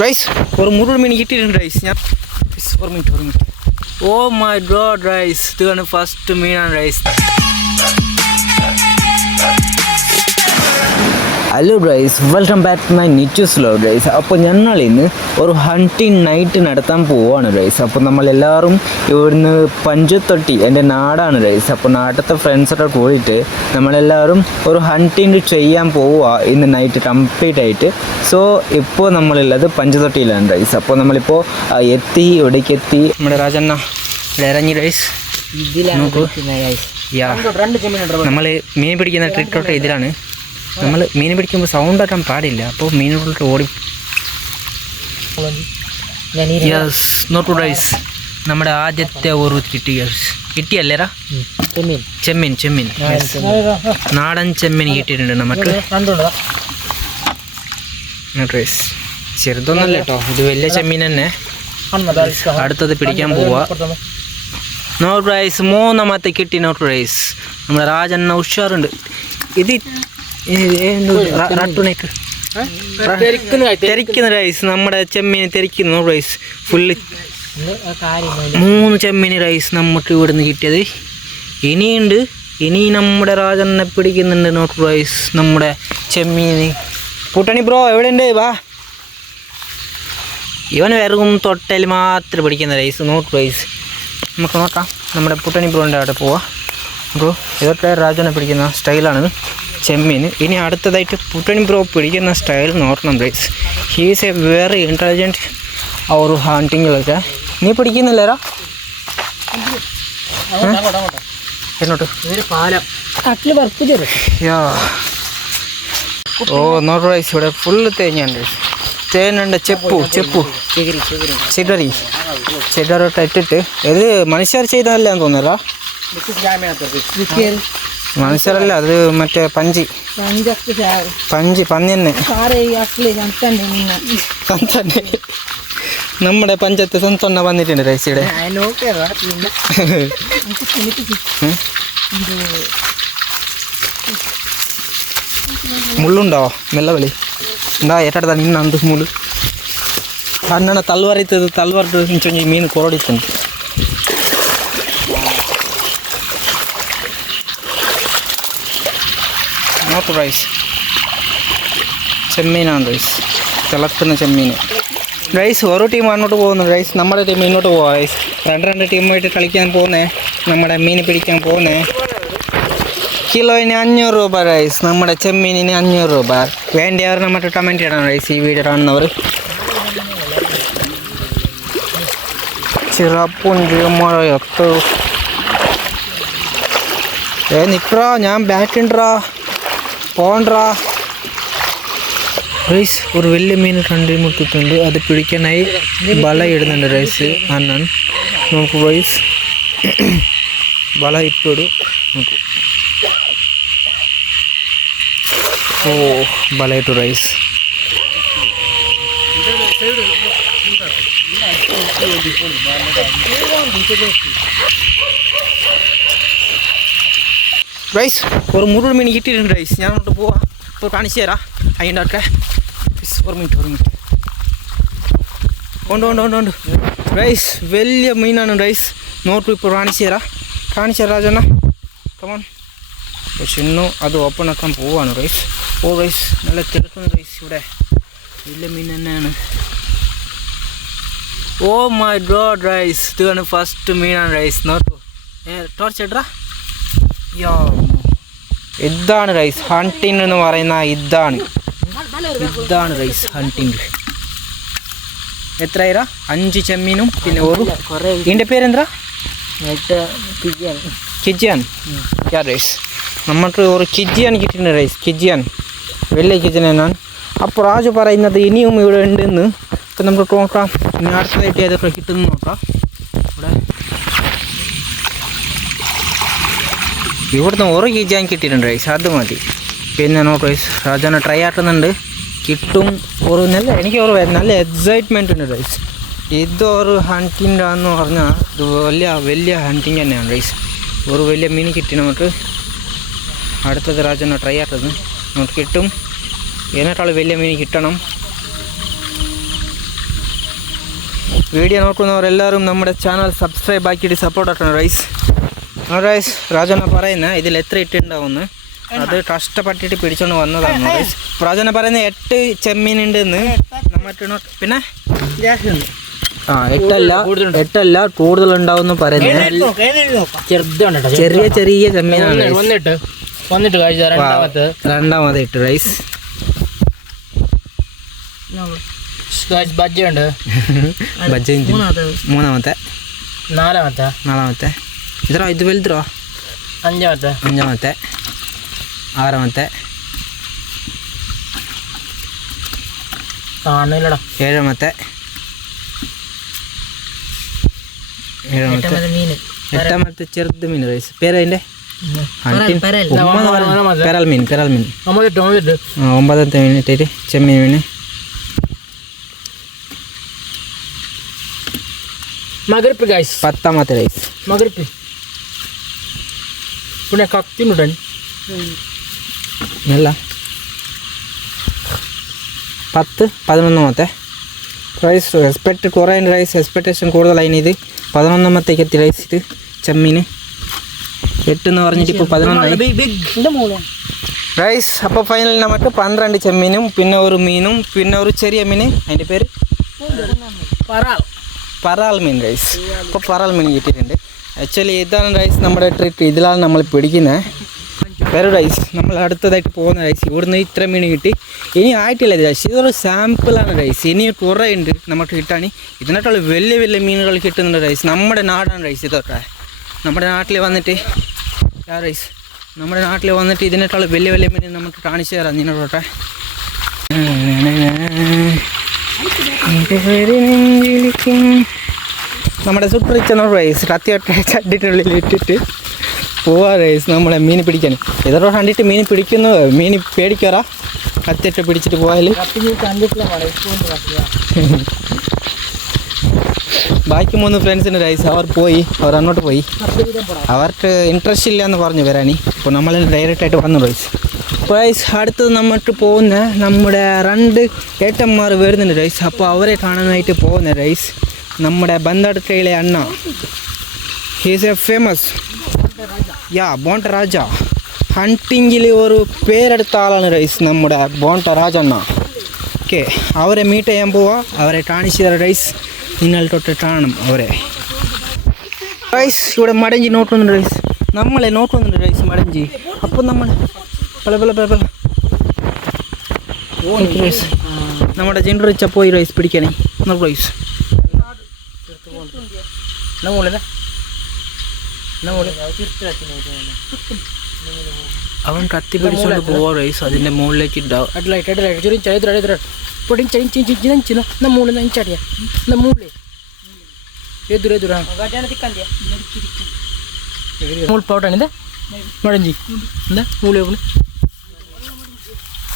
Rice ഒരു മുഴുവൻ മീൻ കിട്ടിയിട്ടുണ്ട് റൈസ് ഞാൻ Guys, ഒരു മിനിറ്റ് ഒരു minute oh my God rice ഇതാണ് first hello Bryce welcome back to my നിറ്റ്യൂസ് സ്ലോ ഗൈസ് അപ്പോൾ ഞങ്ങൾ ഇന്ന് ഒരു ഹണ്ടിങ് നൈറ്റ് നടത്താൻ പോവാണ് ഗൈസ് അപ്പോൾ നമ്മളെല്ലാവരും ഇവിടുന്ന് പഞ്ചത്തൊട്ടി എന്റെ നാടാണ് ഗൈസ് അപ്പോൾ നാട്ടിലത്തെ ഫ്രണ്ട്സൊക്കെ കൂടിയിട്ട് നമ്മളെല്ലാവരും ഒരു ഹണ്ടിങ് ചെയ്യാൻ പോവുക ഇന്ന് നൈറ്റ് കംപ്ലീറ്റ് ആയിട്ട്. സോ ഇപ്പോൾ നമ്മളുള്ളത് പഞ്ചത്തൊട്ടിയിലാണ് ഗൈസ് അപ്പോൾ നമ്മളിപ്പോൾ എത്തി ഇവിടേക്ക് എത്തി നമ്മുടെ രാജണ്ണ ഇവിടെ ഇറങ്ങി യാ നമ്മൾ മീൻ പിടിക്കുന്ന ട്രിക്കോട്ട് ഇതിലാണ്. നമ്മൾ മീൻ പിടിക്കുമ്പോൾ സൗണ്ട് ആക്കാൻ പാടില്ല. അപ്പോൾ മീനുകളിലോട്ട് ഓടി യെസ് നോട്ട് റൈസ് നമ്മുടെ ആദ്യത്തെ ഒരു കിട്ടി കിട്ടിയല്ലേരാ ചെമ്മീൻ. ചെമ്മീൻ ചെമ്മീൻ. നാടൻ ചെമ്മീൻ. കിട്ടിയിട്ടുണ്ട് നമുക്ക്. നോട്ട് റൈസ് ചെറുതൊന്നല്ല കേട്ടോ ഇത് വലിയ ചെമ്മീൻ തന്നെ. അടുത്തത് പിടിക്കാൻ പോവാ. നോട്ട് റൈസ് മൂന്നാമത്തെ കിട്ടി നോട്ട് റൈസ് നമ്മുടെ രാജണ്ണ ഉഷാറുണ്ട് ഇത് റട്ടുണേക്ക് തെറിക്കുന്ന റൈസ് നമ്മുടെ ചെമ്മീൻ തെരക്കുന്ന റൈസ് ഫുള്ള് മൂന്ന് ചെമ്മീൻ റൈസ് നമുക്ക് ഇവിടുന്ന് കിട്ടിയത്. ഇനിയുണ്ട്. ഇനി നമ്മുടെ രാജനെ പിടിക്കുന്നുണ്ട് നോട്ട് റൈസ് നമ്മുടെ ചെമ്മീന്. പുട്ടണി ബ്രോ എവിടെ ഉണ്ട് വാ. ഇവൻ വെറും തൊട്ടൽ മാത്രം പിടിക്കുന്ന റൈസ് നോട്ട് റൈസ് നമുക്ക് നോക്കാം. നമ്മുടെ പുട്ടണി ബ്രോന്റെ അവിടെ പോവാം. ബ്രോ ഇതൊക്കെ രാജനെ പിടിക്കുന്ന സ്റ്റൈലാണ് ചെമ്മീൻ ഇനി അടുത്തതായിട്ട് പുട്ടൻ ബ്രോ പിടിക്കുന്ന സ്റ്റൈൽ നോക്കണം please he's a very intelligent അവർ ഒരു ഹാണ്ടിങ്ങിലൊക്കെ നീ പിടിക്കുന്നില്ലേരാ എന്നോട്ട്? ഓ നോട്ട് റൈസ് ഇവിടെ ഫുള്ള് തേങ്ങയുണ്ട്. തേനുണ്ട് ചെപ്പു ചെപ്പു. ചിഗറി ചിഗറോട്ട് ഇട്ടിട്ട്. ഇത് മനുഷ്യർ ചെയ്തതല്ലാന്ന് തോന്നുന്നല്ലോ മനുഷ്യരല്ല അത് മറ്റേ പഞ്ചി. പഞ്ചി പന്നി തന്നെ സന്തന്നെ നമ്മുടെ പഞ്ചായത്ത് സന്തോണ്ണ വന്നിട്ടുണ്ട് രൈസിയുടെ മുള്ളുണ്ടോ? നല്ല വിളി. എന്താ ഏറ്റെടുത്താ നിന്ന അന്ത് മുള്ളു. കാരണം തൽവാറിത്തത് തൽവാറിട്ട് മീൻ കുറടിത്തുണ്ട് നോക്ക് റൈസ് ചെമ്മീനാണ് റൈസ് തിളക്കുന്ന ചെമ്മീൻ റൈസ് ഓരോ ടീം അങ്ങോട്ട് പോകുന്നു. റൈസ് നമ്മുടെ ടീം ഇങ്ങോട്ട് പോവാ. റൈസ് രണ്ട് രണ്ട് ടീമായിട്ട് കളിക്കാൻ പോകുന്നേ. നമ്മുടെ മീൻ പിടിക്കാൻ പോകുന്നേ. കിലോയിന് അഞ്ഞൂറ് രൂപ റൈസ് നമ്മുടെ ചെമ്മീനിന് അഞ്ഞൂറ് രൂപ. വേണ്ടിയവർ നമ്മുടെ കമന്റ് ഇടണം. റൈസ് ഈ വീഡിയോ കാണുന്നവർ. ചിറപ്പുണ്ട് മഴയത്ത് ഏ നിപ്രാ ഞാൻ ബാറ്റ് ഉണ്ടറാ പോണ്ടാ റൈസ് ഒരു വലിയ മീൻ കണ്ടി മുട്ടിട്ടുണ്ട് അത് പിടിക്കാനായി വല ഇടുന്നുണ്ട് റൈസ് അണ്ണൻ നോക്കൂ റൈസ് വല ഇപ്പിടും നോക്കൂ ഓ ബലയിട്ടു റൈസ് റൈസ് ഒരു മുഴുവൻ മീൻ കിട്ടിയിട്ടുണ്ട് റൈസ് ഞാൻ അങ്ങോട്ട് പോവാം. ഇപ്പോൾ കാണിച്ചു തരാം. അതിന്റെ ഒക്കെ ഒരു മിനിറ്റ് ഒരു മിനിറ്റ് ഉണ്ട് ഉണ്ട് ഉണ്ട് ഉണ്ട്. റൈസ് വലിയ മീനാണ് റൈസ് നോട്ട് ഇപ്പോൾ കാണിച്ചു തരാം. കാണിച്ചു തരാം രാജണ്ണ. കമോൺ പക്ഷെ ഇന്നും അത് ഓപ്പൺ ആക്കാൻ പോവാണ് റൈസ് ഓ റൈസ് നല്ല തിരക്കുന്ന റൈസ് ഇവിടെ. വലിയ മീൻ തന്നെയാണ്. ഓ മൈ ഗോഡ് റൈസ് ഇതാണ് ഫസ്റ്റ് മീനാണ് റൈസ് നോട്ടു ഏ ടോർച്ച് ഇട്രാ യോ. ഇതാണ് റൈസ് ഹണ്ടിങ് എന്ന് പറയുന്ന ഇതാണ്. ഇതാണ് റൈസ് ഹണ്ടിങ് എത്രയാ അഞ്ച് ചെമ്മീനും പിന്നെ ഒരു ഇതിന്റെ പേരെന്താ? കിജിയാൻ. യാ റൈസ് നമ്മൾക്ക് ഒരു കിജിയാൻ കിട്ടുന്ന റൈസ് കിജിയാൻ. വലിയ കിജിനാണ് അപ്പോൾ രാജു പറയുന്നത് ഇനിയും ഇവിടെ ഉണ്ടെന്ന്. ഇപ്പം നമുക്ക് നോക്കാം. ഇനി അടുത്തതായിട്ട് ഏതൊക്കെ കിട്ടുന്നു നോക്കാം ഇവിടെ ഇവിടുന്ന് ഒരു കിജിയാൻ കിട്ടിയിട്ടുണ്ട് റൈസ് അത് മതി. പിന്നെ നോക്ക് രാജാനെ ട്രൈ ആക്കുന്നുണ്ട്. കിട്ടും ഒരു നല്ല എനിക്ക് ഒരു നല്ല എക്സൈറ്റ്മെന്റ് ഉണ്ട് റൈസ് ഇതൊരു ഒരു ഹണ്ടിന്റെന്ന് പറഞ്ഞാൽ ഇത് വലിയ വലിയ ഹണ്ടിങ് തന്നെയാണ് റൈസ് ഒരു വലിയ മീൻ കിട്ടി നമുക്ക്. അടുത്തത് രാജനെ ട്രൈ ആക്കുന്നത്. നമുക്ക് കിട്ടും. എന്നിട്ടാൾ വലിയ മീൻ കിട്ടണം. വീഡിയോ നോക്കുന്നവരെല്ലാവരും നമ്മുടെ ചാനൽ സബ്സ്ക്രൈബ് ആക്കിയിട്ട് സപ്പോർട്ട് ആക്കണം റൈസ് റൈസ് രാജന പറയുന്നത് ഇതിൽ എത്ര ഇട്ടുണ്ടാവുമെന്ന് അത് കഷ്ടപ്പെട്ടിട്ട് പിടിച്ചോണ്ട് വന്നതാണ്. റൈസ് രാജന പറയുന്ന എട്ട് ചെമ്മീൻ ഉണ്ടെന്ന് നമ്മറ്റണോ പിന്നെ? ആ എട്ടല്ല എട്ടല്ല കൂടുതൽ ഉണ്ടാവും പറയുന്നത് ചെറിയ ചെറിയ ചെമ്മീനാണ്. വന്നിട്ട് കഴിച്ച രണ്ടാമത്തെ. രണ്ടാമത് ഇട്ട് റൈസ് ബജ്ജി ഉണ്ട്. ബജ്ജി മൂന്നാമത്തെ. നാലാമത്തെ. നാലാമത്തെ. ഇതറോ ഇത് വലുതറോ അഞ്ചാമത്തെ അഞ്ചാമത്തെ ആറാമത്തെ കാണില്ലടാ ഏഴാമത്തെ ഏഴാമത്തെ മീന് എട്ടാമത്തെ ചെറുത് മീൻ റൈസ് പേരതിന്റെ പെരൽ. പെരൽ മീൻ പെരൽ മീൻ ഒമ്പതിട്ട് ഒമ്പതിട്ട് ആ, ഒമ്പതാമത്തെ മീൻ ഇട്ടിട്ട് ചെമ്മീൻ മീൻ മകരിപ്പ് ഗൈസ് പത്താമത്തെ റൈസ് പിന്നെ കത്തിമുട്ടൻ അല്ല പത്ത് പതിനൊന്നാമത്തെ റൈസ് എക്സ്പെക്ട് കുറേ റൈസ് എക്സ്പെക്ടേഷൻ കൂടുതലായിന് ഇത്. പതിനൊന്നാമത്തേക്ക് എത്തി റൈസ് ഇത് ചെമ്മീൻ എട്ടെന്ന് പറഞ്ഞിട്ട് ഇപ്പോൾ പതിനൊന്നായി. റൈസ് അപ്പോൾ ഫൈനൽ നമുക്ക് പന്ത്രണ്ട് ചെമ്മീനും പിന്നെ ഒരു മീനും പിന്നെ ഒരു ചെറിയ മീൻ അതിന്റെ പേര്? പറാൽ മീൻ റൈസ് അപ്പോൾ പറാൽ മീൻ കിട്ടിയിട്ടുണ്ട്. ആക്ച്വലി ഇതാണ് റൈസ് നമ്മുടെ ട്രിപ്പ് ഇതിലാണ് നമ്മൾ പിടിക്കുന്നത് വേറെ റൈസ് നമ്മൾ അടുത്തതായിട്ട് പോകുന്ന റൈസ് ഇവിടുന്ന് ഇത്ര മീൻ കിട്ടി. ഇനി ആയിട്ടില്ല റൈസ് ഇതൊരു സാമ്പിളാണ് റൈസ് ഇനി കുറേ ഉണ്ട് നമുക്ക് കിട്ടാൻ ഇതിനായിട്ടുള്ള വലിയ വലിയ മീനുകൾ കിട്ടുന്നുണ്ട് റൈസ് നമ്മുടെ നാടാണ് റൈസ് ഇതൊക്കെ. നമ്മുടെ നാട്ടിൽ വന്നിട്ട് ആ റൈസ് നമ്മുടെ നാട്ടിൽ വന്നിട്ട് ഇതിനേക്കാൾ വലിയ വലിയ മീൻ നമുക്ക് കാണിച്ചു തരാം നിന്നോട്ടെ നമ്മുടെ സുപ്രീച്ചെന്ന റൈസ് കത്തിയൊക്കെ ചട്ടിട്ടുള്ളിൽ ഇട്ടിട്ട് പോവാ റൈസ് നമ്മളെ മീൻ പിടിക്കാൻ. ഇതോടെ കണ്ടിട്ട് മീൻ പിടിക്കുന്നു മീൻ പേടിക്കാറാ. കത്തിയിട്ട് പിടിച്ചിട്ട് പോയാൽ ബാക്കി മൂന്ന് ഫ്രണ്ട്സിന്റെ റൈസ് അവർ പോയി അവർ അങ്ങോട്ട് പോയി. അവർക്ക് ഇൻട്രസ്റ്റ് ഇല്ല എന്ന് പറഞ്ഞു വരാനി. അപ്പോൾ നമ്മൾ ഡയറക്റ്റ് ആയിട്ട് വന്നു റൈസ് റൈസ് അടുത്തത് നമ്മൾക്ക് പോകുന്ന നമ്മുടെ രണ്ട് ഏട്ടന്മാർ വരുന്നുണ്ട് റൈസ് അപ്പോൾ അവരെ കാണാനായിട്ട് പോകുന്ന റൈസ് നമ്മുടെ ബന്ധാടക്കയിലെ അണ്ണ. ഹീസ് എ ഫേമസ് യാ ബോണ്ട രാജ ഹണ്ടിങ്ങിൽ ഒരു പേരെടുത്ത ആളാണ് റൈസ് നമ്മുടെ ബോണ്ട രാജണ്ണ ഓക്കെ അവരെ മീറ്റ് ചെയ്യാൻ പോവാ. അവരെ കാണിച്ചു തരാം റൈസ്. നിങ്ങൾ തൊട്ട് കാണണം അവരെ. റൈസ് ഇവിടെ മടഞ്ചി നോക്കുന്നുണ്ട് റൈസ്. നമ്മളെ നോക്കുന്നുണ്ട് റൈസ് മടഞ്ചി. അപ്പം നമ്മൾ പല പല പല പല. റൈസ്. നമ്മുടെ ജെൻഡർ വെച്ചാൽ പോയി റൈസ് പിടിക്കാനേ എന്നാ മുകളിൽ അവൻ കത്തി പിടിച്ചോണ്ട് പോവാ അതിന്റെ മുകളിലേക്ക് ഉണ്ടാവും അഡ്ലൈറ്റ് അഡ്ലൈറ്റ് ചെറിയ ചെറിയ ചെറിയ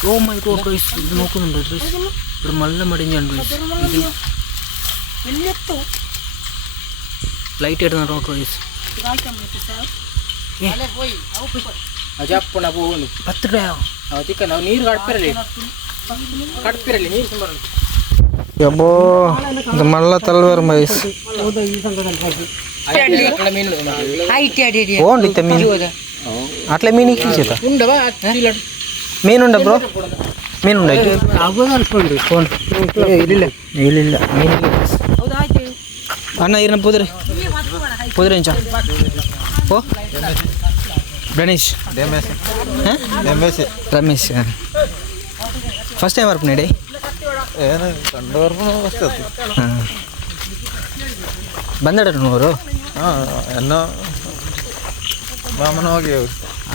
ഓ മൈ ഗോഡ് നോക്കുന്നുണ്ട് റൈസ്? മടിഞ്ഞുണ്ട് വലിയ ಫ್ಲೈಟ್ ఎడదాం రోకో తీసి ಅಜಪ್ಪನ ಹೋಗು ಬರ್ತಡೇ ಅದಕ್ಕೆ ನಾವು ನೀರು ಕಡ್ಪಿರಲಿ ಕಡ್ಪಿರಲಿ ನೀರು ತುಂಬ ಅಬ್ಬೋ ಮಲ್ಲ ಮೈಸ್. ఓండితే మీన్ అట్లా మీన్ ఇచ్చేత మీనుండ బ్రో మీనుండ ಇಲ್ಲ. ಇಲ್ಲ ಮೀನು ಅಣ್ಣ ಇರನ ಪೋದ್ರಿ. ഇരുന്ന പുതിര പുതിര ಇಂಚ ಓ ಗಣೇಶ್ ಹಾ? ರಮೇಶ್ ಫಸ್ಟ್ ಟೈಮ್ ವರ್ಕ್ ನಡಿ ಹಾಂ ಬಂದಡ ಅವರು എന്നോ മാമനോക്കെ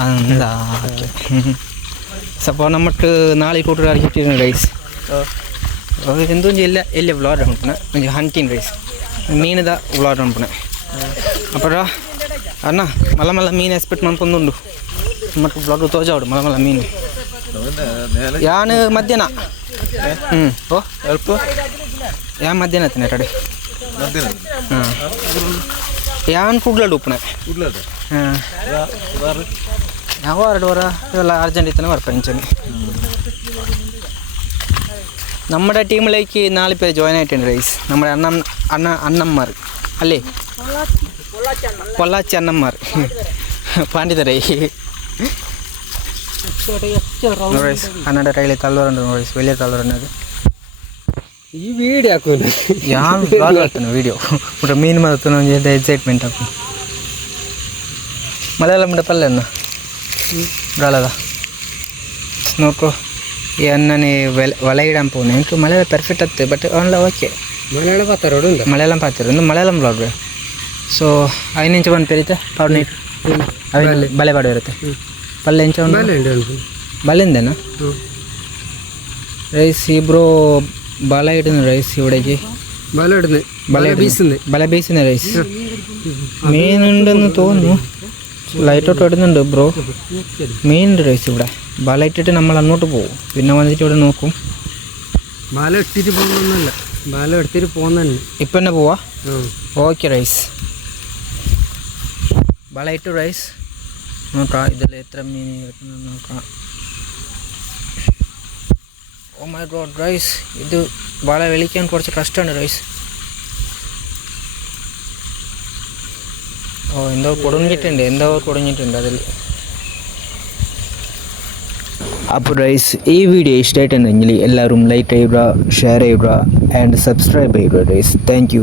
ಅಂದ ಸ್ವಲ್ಪ ನಮ್ಮಟ್ಟು ನಾಳೆ ಕೊಟ್ಟರೆ ಅರ್ಜಿಟ್ಟಿನ ರೈಸ್ ಎಂದೊಂದು ಎಲ್ಲ ಎಲ್ಲೇ ವ್ಲಾಡ್ ಅನ್ಪಣ ಒಂದು ಹಂಟಿನ ರೈಸ್ ಮೀನದ ವ್ಲಾಡ್ ಅನ್ಪಣ ಅಪ್ಪರ ಅಣ್ಣ ಮಲ್ಲ ಮಲ್ಲ ಮೀನು ಎಕ್ಸ್ಪೆಕ್ಟ್ ಮಾಡ್ಕೊಂಡುಂಡು ಮತ್ತು ಬ್ಲಾಗ್ ತೋಜಾವಡು ಮಲ್ಲ ಮಲ್ಲ ಮೀನು ಯಾನ್ ಮಧ್ಯಾಹ್ನ ಹ್ಞೂ ಓ എളുപ്പ ಯಾ ಮಧ್ಯಾಹ್ನ ಆತನೆ ಕಡೆ മധ്യന ಹಾಂ ಯಾನ್ ಕುಡ್ಲಾಡು ಉಪ್ಪಣ കൂടുതലത് ಹಾಂ ಯಾವ ಎರಡು ವಾರ ಇವೆಲ್ಲ ಅರ್ಜೆಂಟ್ ಇತ್ತಾನೆ ಬರ್ಪ ಇಂಚನೆ നമ്മുടെ ടീമിലേക്ക് നാല് പേര് ജോയിൻ ആയിട്ടുണ്ട് റൈസ് നമ്മുടെ അണ്ണൻ അണ്ണ അണ്ണന്മാർ അല്ലേ பொள்ளாச்சி அண்ணம்மார் பாண்டிதரை అన్నడ రైలు తల్లవరండి నోడీస్ వెళ్ళే తల్లవరండి ఈ వీడియో ಹಾಕೋನು ಯಾನ್ ಬ್ಲಾಗ್ ಹಾಕ್ತಾನೆ ವಿಡಿಯೋ ಬಿಟ್ರೆ ಮೀನು ಮಾಡ್ತಾನೆ ಒಂದು ಎಕ್ಸೈಟ್ಮೆಂಟ್ ಹಾಕು ಮಲಯಾಳಂ ಬಿಡ ಪಲ್ಲೆ ಅನ್ನ ಬ್ರಾಳದ ನೋಡ್ಕೊ ಈ ಅನ್ನನೇ ವಲಯಿಡಂ ಪೋನೆ ಮಲಯಾಳ ಪರ್ಫೆಕ್ಟ್ ಆಗ್ತದೆ ಬಟ್ ಅವನ್ಲ ಓಕೆ ಮಲಯಾಳಂ ಪಾತ್ರ ಮಲಯಾಳಂ ಪಾತ್ರ ಮಲಯಾಳಂ ಬ್ಲಾಗ್ ಸೊ ಐದು ಇಂಚು ಬಂದು ಪೇರಿತ ಪವರ್ ನೀಟ್ ಅವೆಲ್ಲ ಬಲೆ ಬಾಡು ಇರುತ್ತೆ ಪಲ್ಲೆ ಇಂಚ ಒಂದು ಬಲೆಯಿಂದನಾ ರೈಸ್ ಇಬ್ರು ಬಲ ಇಡುದು ರೈಸ್ ಇವಡೆಗೆ ಬಲ ಇಡುದು ಬಲ ಬೀಸುന്നത് ബല ബീസിന് റൈസ് മീനുണ്ടെന്ന് തോന്നുന്നു ലൈറ്റോട്ട് ഇടുന്നുണ്ട് ബ്രോ മീനുണ്ട് റൈസ് ഇവിടെ ബല ഇട്ടിട്ട് നമ്മൾ അങ്ങോട്ട് പോകും പിന്നെ വന്നിട്ട് ഇവിടെ നോക്കും ബാല ഇട്ടിട്ട് പോകുന്നൊന്നുമല്ല ബാല എടുത്തിട്ട് പോകുന്നതന്നെ ഇപ്പം തന്നെ പോവാ ഓക്കെ റൈസ് ഇട്ടു റൈസ്? നോക്കാം ഇതിൽ എത്ര മീൻ ഇരിക്കുന്നു നോക്കാം. Oh my God rice. ഇത് വള വെളിക്കാൻ കുറച്ച് കഷ്ടമാണ് റൈസ്. ഓ എന്തോ കുടുങ്ങിയിട്ടുണ്ട് എന്തോ കുടുങ്ങിയിട്ടുണ്ട് അതിൽ അപ്പോൾ റൈസ് ഈ വീഡിയോ ഇഷ്ടമായിട്ടുണ്ടെങ്കിൽ എല്ലാവരും ലൈക്ക് ചെയ്യുക ഷെയർ ചെയ്യുക ആൻഡ് സബ്സ്ക്രൈബ് ചെയ്യുക റൈസ് താങ്ക്